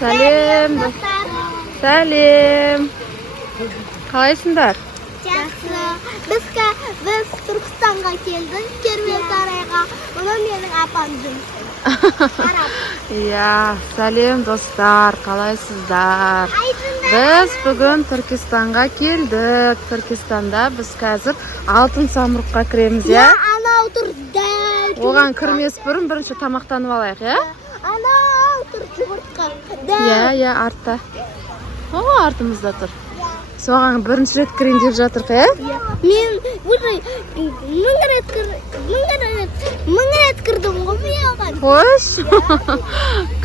Сәлем. Сәлем. Қалайсыңдар? Жақсы. Біз Түркістанға келдік, Керуен сарайға. Мұны менің апам жұмысы. Иә, сәлем достар, қалайсыздар? Біз бүгін Түркістанға келдік. Түркістанда біз қазір алтын самұрыққа кіреміз, иә? Анау тұр дәл. Оған кірмес бұрын бірінші тамақтанып алайық, иә? Анау тұр жұмыртқа. Иә, артта. О, артымызда тұр. Соған бірінші рет кірейін деп жатырық, иә? Мен мың рет кірдім ғой мен оған. Қош.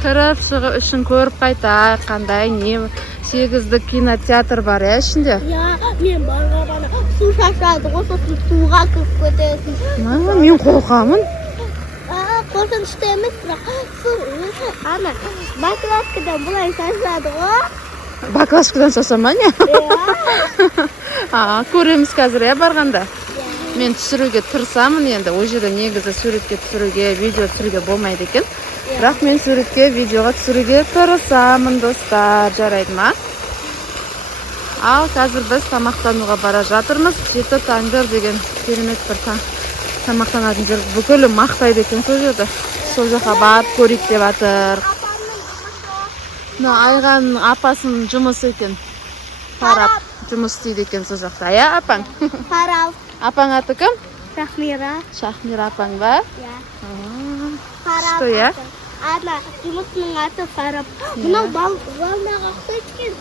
Кіріп шығып үшін көріп қайтайық, қандай не 8-ді кинотеатр бар, иә, ішінде? Иә, мен бана су шашады ғой, сосын суға кіріп кетесің. Мен қорқамын. Қорқынышты емес, бірақ ана баклажкадан бұлай шашады ғой. Баклажкадан шашама не? Көреміз қазір, иә, барғанда? Мен түсіруге тырысамын енді. Ол жерде негізі суретке түсіруге, видео түсіруге болмайды екен. Бірақ мен суретке, видеоға түсіруге тырысамын, достар. Жарайды ма? Ал қазір біз тамақтануға бара жатырмыз. Жеті таңдыр деген керемет бір тамақтанатын жер. Бүкілі мақтайды екен сол жерде. Сол жаққа барып көрейік деп жатыр. Айған апасының жұмысы екен. Парап жұмыс істейді екен сол жақта. Иә, апаң? Парап. Апаң аты кім? Шахмира. Шахмира апаң ба? Иә. Что, иә? Ана жұмысының аты Парап. Мынау балнаға ұқсайды екен.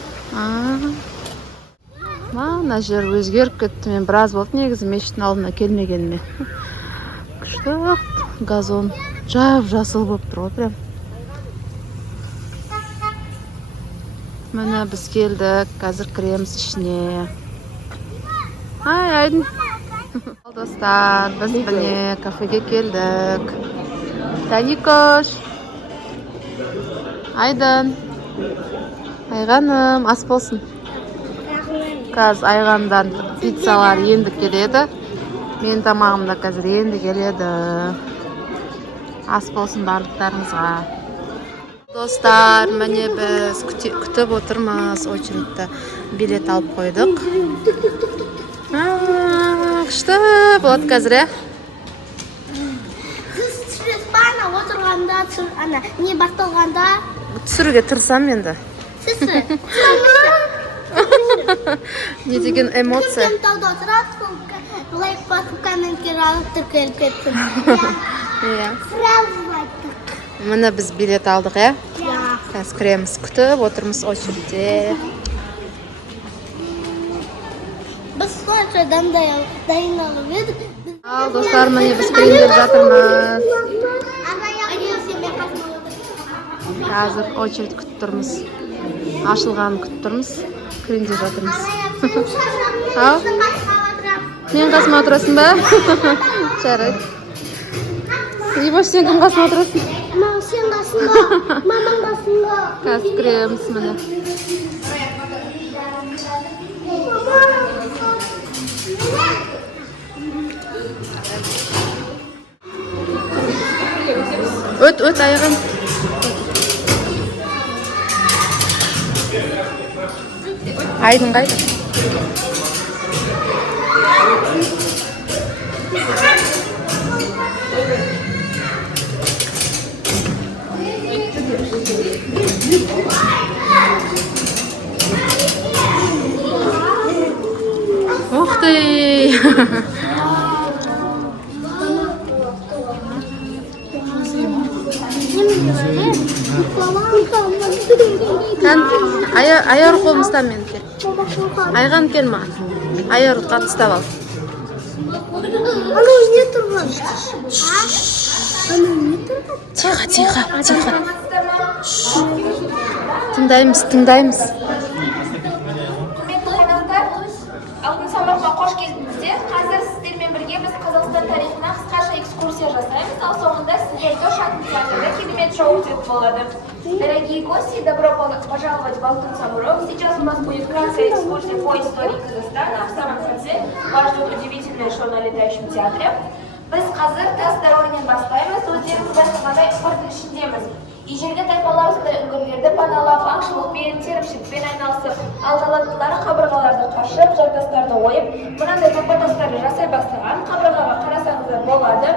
Мына жер өзгеріп кетті. Мен біраз болды негізі мешіттің алдына келмегеніме. Күшті газон жап-жасыл болып тұр ғой прям. Міне біз келдік, қазір кіреміз ішіне. Айдын. Достар, біз міне кафеге келдік. Таникош. Айдын. Айғаным, ас болсын. Қазір Айғандан пиццалар енді келеді. Мен тамағымда қазір енді келеді. Ас болсын барлықтарыңызға. Достар, міне біз күтіп отырмыз. Очередті билет алып қойдық. Күшті болады қазір, е? Сіз бана отырғанда, не басталғанда? Түсіруге тұрсам енді. Сізсі? Не деген эмоция? Кім тауда отырасың, лайк басып комменттер алып тіркеліп кетсін. Сразу айттық. Міне біз билет алдық, е? Иә. Қазір кіреміз, күтіп отырмыз очередте. Біз соншадан дайындалып едік. Ал, достар, міне біз кірейін деп жатырмыз. Қазір очередь күтіп тұрмыз. Ашылғанын күтіп тұрмыз. Кірейін деп жатырмыз. Ал? Мен қасыма отырасың ба? Жарайды. Ибаш, сен кім қасыма отырасың? Сен қасында, мамаң қасында. Қазір кіреміз міне. Өт, Айған. Айдын қайда? Ух ты! Аяр қолымыздан мен кел. Айған кел ма? Аяр қатыстап ал. Анау не тұрған? Анау не тұрған? Тихо. Тыңдаймыз. Алтын самұрыққа қош келдіңіздер. Қазір сіздермен бірге біз Қазақстан тарихына қысқаша экскурсия жасаймыз. Ал соңында сіздерге Шатын театрда керемет шоу өтетін болады. Дорогие гости, добро пожаловать в Алтын самұрық. Сейчас у нас будет краткая экскурсия по истории Казахстана. В самом конце вас ждет удивительное шоу на летающем театре. Біз қазір тас дәуірінен бастаймыз. Өздеріңіз байқағандай спорттың ішіндеміз. Ежелгі тайпалар осындай үңгірлерді паналап, аңшылықпен, терімшілікпен айналысып, ал таланттылары қабырғаларды қашып, жартастарды ойып, мынандай тапа-тастарды жасай бастаған. Қабырғаға қарасаңыздар болады.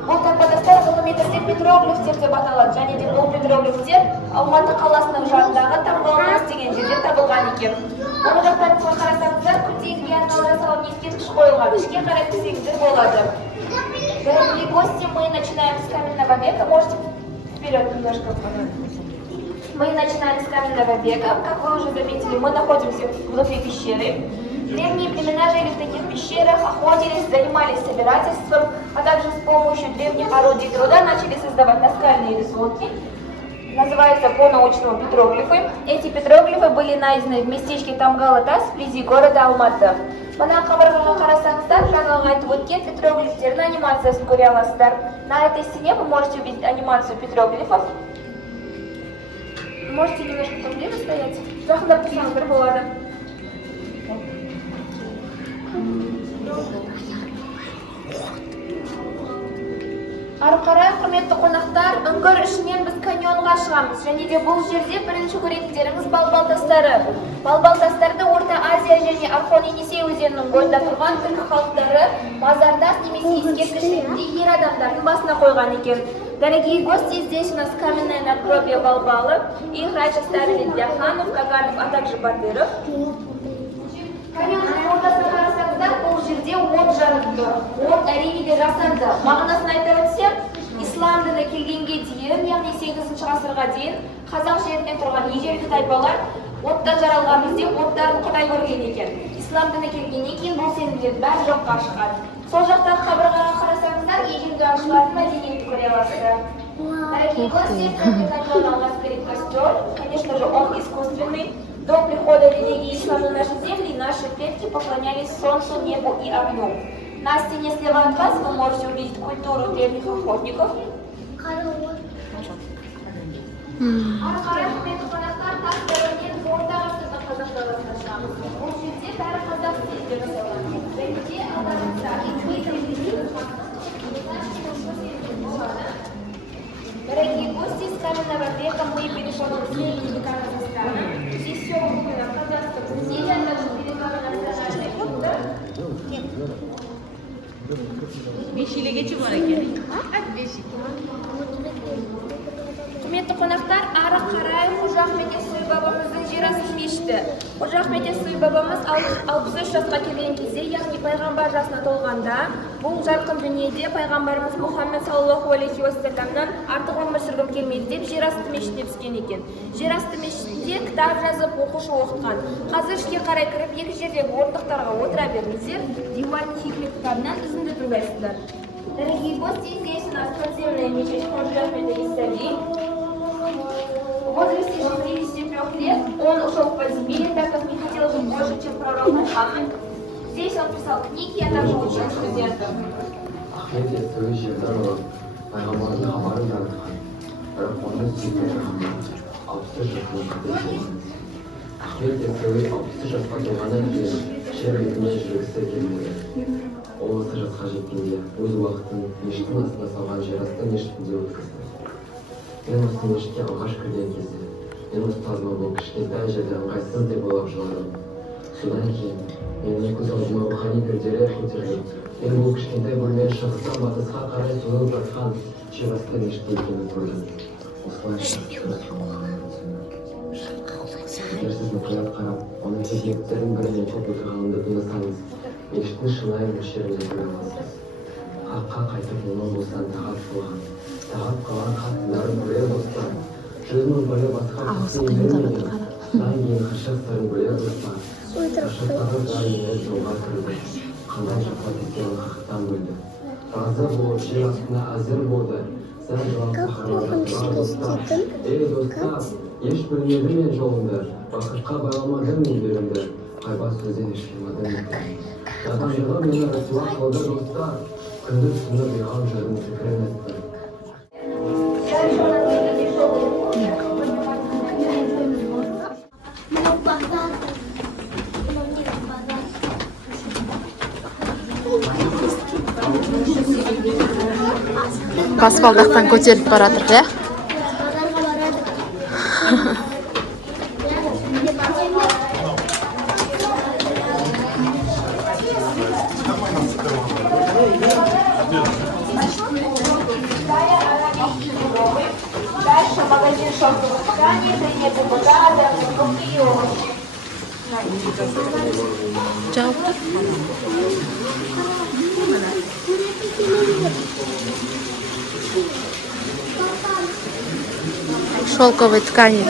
Бұл тапа-тастар ғылыми түрде петроглифтер деп аталады, және де бұл петроглифтер Алматы қаласының жанындағы Тамғалмас деген жерде табылған екен. Оны жақтарыңызға қарасаңыздар, күлтегінге арналып жасалған ескерткіш қойылған. Ішке қарай кірсеңіздер болады. Дорогие гости, мы начинаем с каменного века. Можете вперед немножко. Мы начинаем с каменного века. Как вы уже заметили, мы находимся внутри пещеры. В древние времена жили в таких пещерах, охотились, занимались собирательством, а также с помощью древних орудий труда начали создавать наскальные рисунки. Называются по-научному петроглифы. Эти петроглифы были найдены в местечке Тамгалы-Тас вблизи города Алматы. Мына қабырғаға қарасаңыздар, жаңағы айтып өткен петроглифтердің анимациясын көре аласыздар. На этой стене вы можете увидеть анимацию петроглифов. Можете немножко поближе стоять. Жақындап тұрсаңыздар болады. Ары қарай, құрметті қонақтар, үңгір ішінен біз каньонға шығамыз. Және де бұл жерде бірінші көретіндеріңіз балбал тастары. Балбал тастарды Орта Азия және Архон-Енисей өзенінің бойында тұрған түркі халықтары мазардас немесе ескерткіш ретінде ер адамдардың басына қойған екен. Дорогие гости, здесь у нас каменное надгробие Балбалы. Их раньше ставили для ханов, каганов, а также батыров. Каньонның ортасына қарасаңыздар, бұл жерде от жанып тұр. От әрине де жасанды. Мағынасын айтар өтсем, ислам діні келгенге дейін, яғни 8 ғасырға дейін қазақ жерінен тұрған ежелгі тайпалар оттан жаралғанбыз деп оттарын құдай көрген екен. Ислам діні келгеннен кейін бұл сенімдер бәрі жоққа шыққан. Сол жақтағы қабырғаға қарасаңыздар, ежелгі аңшылардың мәдениетін көре аласыздар. Дорогие гости, каньон у нас горит костер. Конечно же, он искусственный. До прихода религии ислама в наши земли наши предки поклонялись солнцу, небу и огню. На стене слева от вас вы можете увидеть культуру древних охотников. Дорогие гости, с каменного века мы переходим к среднему Казахстана. Здесь все выполнено в казахском стиле, а также переданы национальные фото. Бешилеге чубар екен. Бешик. Құрметті қонақтар, ары қарай Қожа Ахмет Яссауи бабамыздың жер асты мешіті. Қожа Ахмет Яссауи бабамыз 63 жасқа келген кезде, яғни пайғамбар жасына толғанда, бұл жарқын дүниеде пайғамбарымыз Мұхаммед саллаллаху алейхи уассаламнан артық өмір сүргім келмейді деп жер асты мешітіне түскен екен. Жер асты мешітінде кітап жазып, оқушы оқытқан. Қазір ішке қарай кіріп, екі жердегі орындықтарға отыра беріңіздер, Диван Хикмет кітабынан үзінді тыңдайсыздар. Дорогие гости, здесь у нас подземная мечеть Қожа Ахмета Яссауи. В возрасте 63 лет он ушел в подземелье, так как не хотел жить больше, чем пророк Мухаммад. Здесь он писал книги, а также учил студентов. Ахмет Яссауи жерден олып, пайғамбардың хабарын таратқан, бірақ оны сүйген Мұхаммад 63 жасына жеткен. Ахмет Яссауи 63 жасқа толғаннан кейін жер бетіне жүргісі келмеді. Ол осы жасқа жеткенде өз уақытын мешіттің астына салған жер асты мешітінде өткізді. Мен осы мешітке алғаш кірген кезде, мен ұстазыма бұл кішкентай жерде ыңғайсыз деп ойлап жыладым. Содан кейін менің көз алдыма рухани перделер көтеріліп, мен бұл кішкентай бөлмені шығыстан батысқа қарай созылып жатқан жер асты мешіті екенін көрдім. Осылайша егер сіз мұқият қарап, оның тезектерінің бірінен көп оқиғалымды тыңдасаңыз, мешіттің шынайы мөлшерін көре аласыз. Хаққа қайтып болған болсаң тағат болған. Тағат қалған хаттарын көре достар. 100 мың бойы басқа қысы емермеген. Содан кейін қыршақтарын көре достар. Қыршақтары дайынмен жолға кірді. Қандай жаққа кеткен хақтан бөлді. Разы болып жер астына әзір болды. Сән жылан қахармандарға достар. Ей достар, еш білмеді мен жолымды. Бақытқа байламадым мен берімді. Қайбат сөзден еш қимадым екен. Жатаңдығы мені рәсуа қылды достар. Күндіз түні бейған жырын фікірін етті. Баспалдақтан көтеріліп баратыр, иә? Ранее приняты вода, фрукты и овощи. Жалпы шелковой ткани.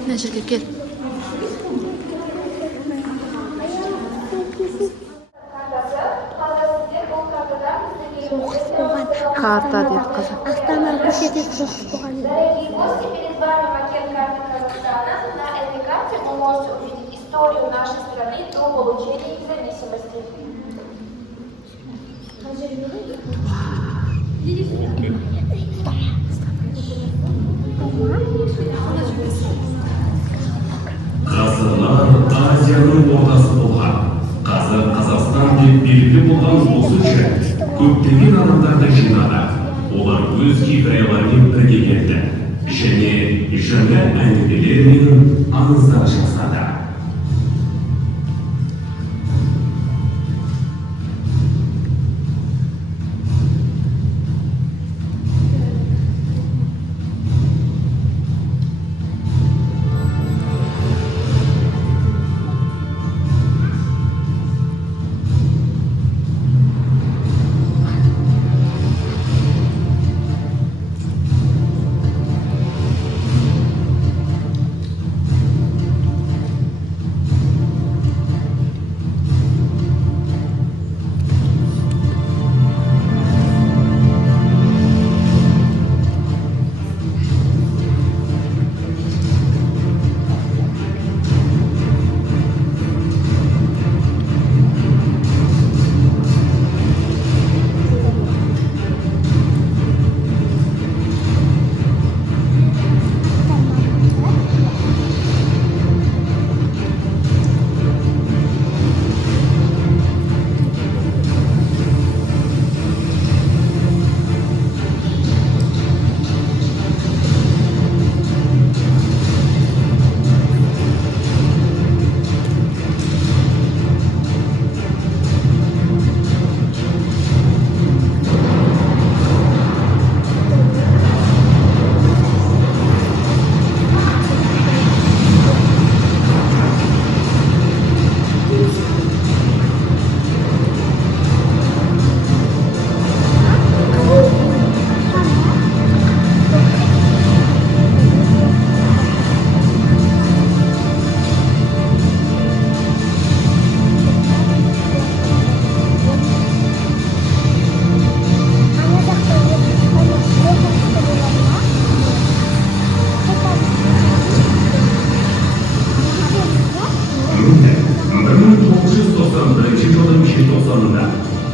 Mына жерге кел. Карта дейді қызым. Астана көрсетіп соғыс болған. Дорогие гости, перед вами макет карты Казахстана. На этой карте вы можете увидеть историю нашей страны до получения независимости. Ғасырлар Азияның ортасы болған. Қазір Қазақстан деп белгілі болған осы жер көптеген адамдарды жинады. Олар өз хикаяларымен бірге келді. Және жаңа әңгімелер мен аңыздар жасады.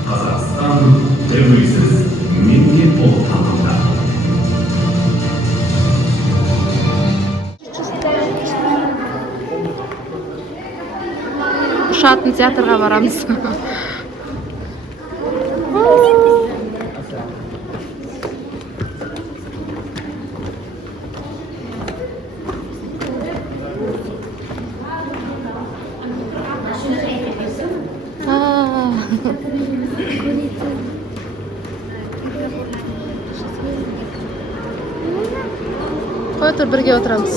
Қазақстан тәуелсіз мемлекет болып танылды. Ұшатын театрға барамыз. Қой тұр, бірге отырамыз.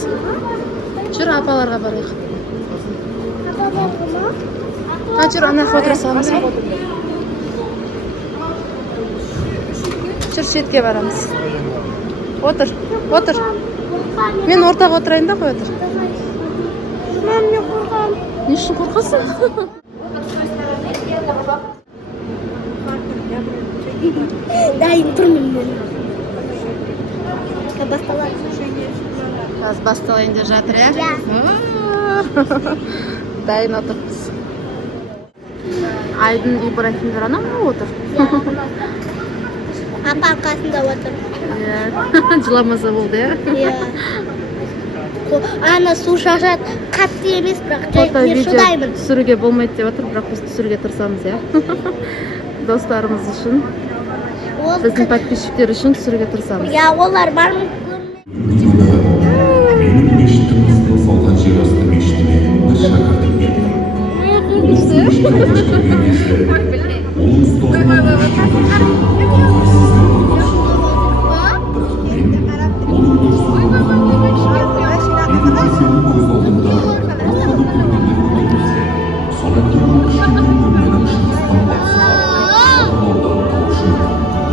Жүр, апаларға барайық. Жүр, анаққа отыра саламыз. Жүр, шетке барамыз. Отыр, отыр. Мен ортаға отырайын да, қой отыр. Мам, не қорқам. Не үшін қорқасың? Дайын тұрмын мен. Басталады. Қазір басталайын деп жатыр, Иә. Дайын отырмыз. Айдын Ибрахимдер ана ма отыр? Апа арқасында отыр. Жыламаса болды, иә? Иә. Ана су шашады, қатты емес, бірақ Фото жай видео шыдаймын. түсіруге болмайды деп отыр, бірақ біз түсіруге тырысамыз, иә? Достарымыз үшін, біздің подписчиктер үшін түсіруге тырысамыз. Я олар бар ма? Менің мешіттің астына салған жер асты мешітіне бір шәкіртім келді. Ол мешітке кірген кезде ол ұстазына оның дұрыстығын егер сенің көз алдында басқаны көргенде көтерілсе, содан тұрған кішкентай бөлменің шығыстан батысқа аудан тау үшін өткеннен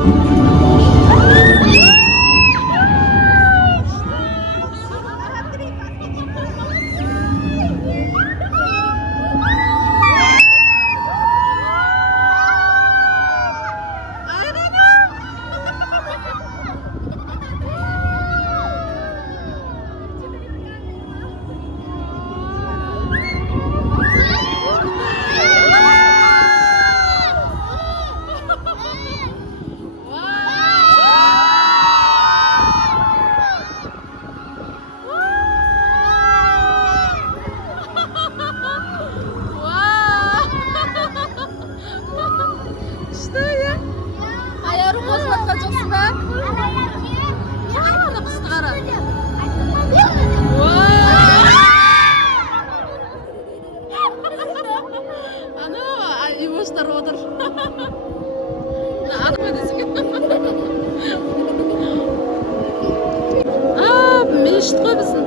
мешіт қой біздің.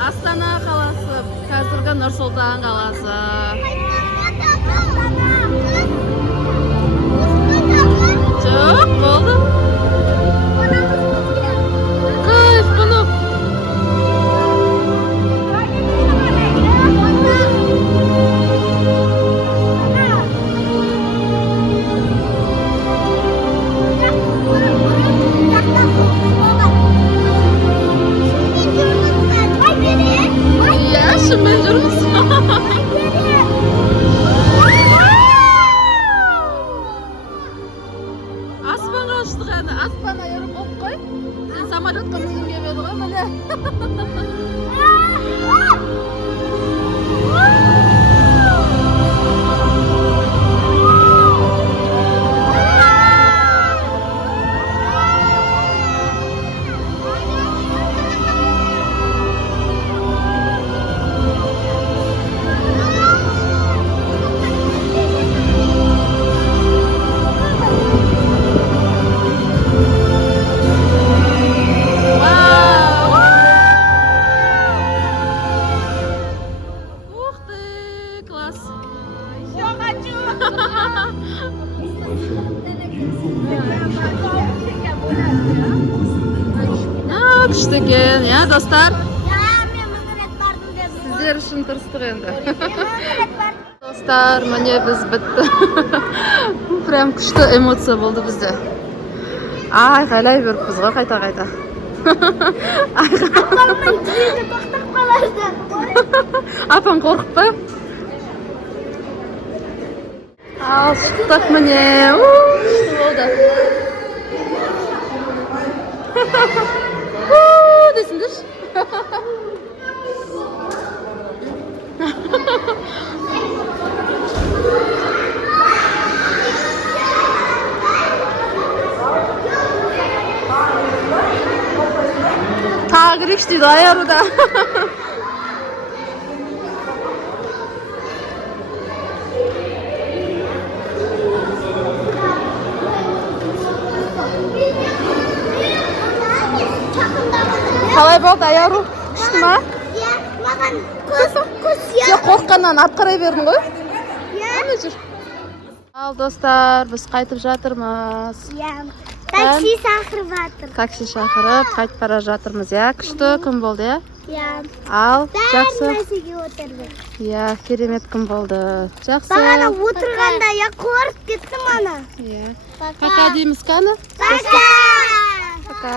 Астана қаласы, қазіргі Нұр-Сұлтан қаласы. Жоқ, болды. Кайф, бұны. Шынымен Күшті екен, иә достар? Ya men mızıret bardım dedim. Сіздер үшін тырыстық енді. Mızıret bardım. Достар, міне біз бітті. Прям күшті эмоция болды бізде. Айқайлай беріппіз ғой қайта-қайта. Apamın cüzü toxtab qalardı. Апаң қорқып па? Ал, шықтық міне. Күшті болды. Десіңдерші. Тағы кірейікші дейді айаруда. Қалай болды айару? Күшті ма? Ya mаған kus ya. Сен қорыққаннан ат қарай бердің ғой? Ya. Әне жүр. Ал достар, біз қайтып жатырмыз. Ya. Taksi шақырып жатыр. Такси шақырып, қайтып бара жатырмыз, иә? Күшті күн болды, иә? Ya. Ал, Бәрі жақсы. нәрсеге отырдық. Иә, керемет күн болды. Жақсы. Бағана отырғанда я қорқып кеттім ана. Иә. Пока дейміз кәні? Пока. Пока.